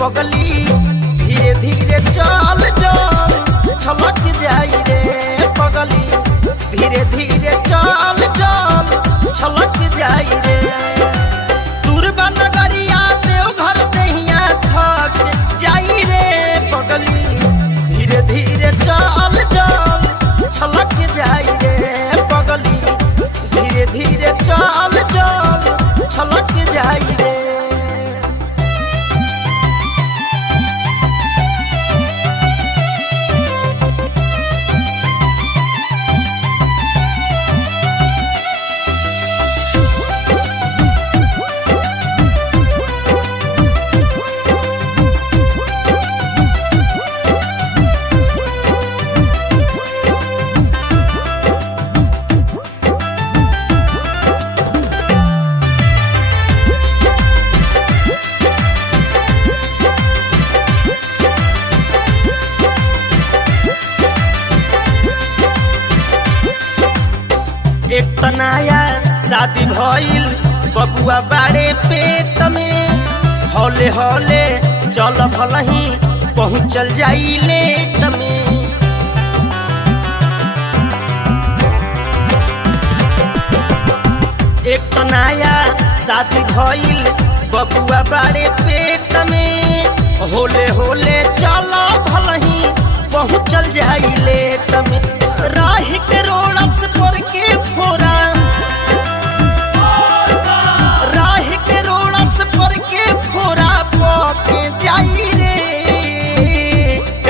पगली धीरे धीरे चल चल छलक जाई रे पगली धीरे धीरे चल चल छलक जाई रे दूरबा नगरिया देव घर दहिया थक जाई रे पगली धीरे धीरे चल चल छलक जाई रे पगली धीरे धीरे चल चल छलक जाई रे। एक तनाया शादी भइल बबुआ बाड़े पेट में हौले हौले चल भलही पहुँचल जाई लेट में एक तनाया शादी भइल बबुआ बाड़े पेट में होले होले चल भलही पहुँचल जाई लेट में राह के रोड़ा से पर के फोरा राह के रोड़ा से पर के फोरा पके जाई रे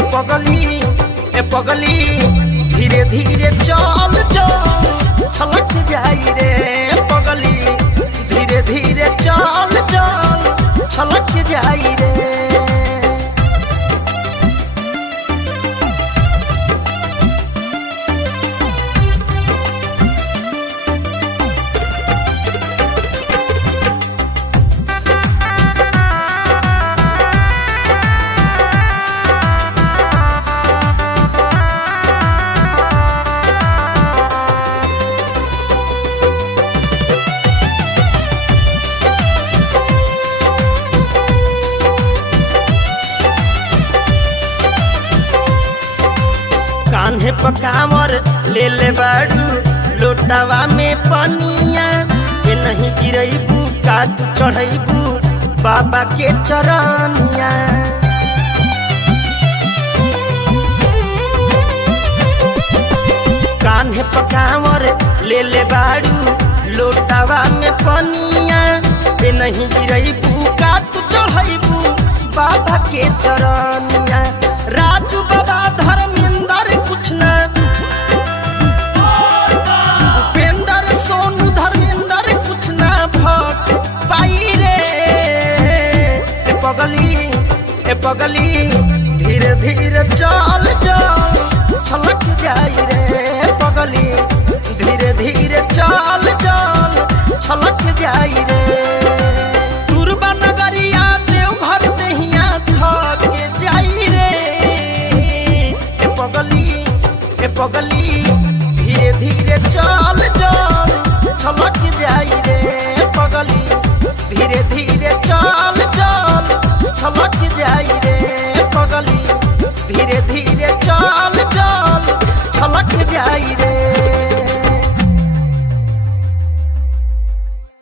ए पगली धीरे धीरे चल चल छलक जाई रे पगली धीरे धीरे चल चल छलक जाई रे। कान्हे पकावर ले ले बाड़ू लोटावा में पनिया के नहीं गिरैबू का तू चढ़ैबू बाबा के चरनिया कान्हे पकावर ले ले बाड़ू लोटावा में पनिया के नहीं गिरैबू का तू चढ़ैबू बाबा के चरनिया राजू बाबा धर्मेंद्र कुछ न उपेंद्र सोनू धर्मेंद्र कुछ न भट पाई रे ए पगली धीरे धीरे चल चल छलक जाई रे पगली धीरे धीरे चल चल छलक जाई रे दूरबा नगरिया देव घर दहिया थक जाई रे पगली धीरे धीरे चल चल छलक जाई रे पगली धीरे धीरे चल चल छलक जाई रे पगली धीरे धीरे चल चल छलक जाई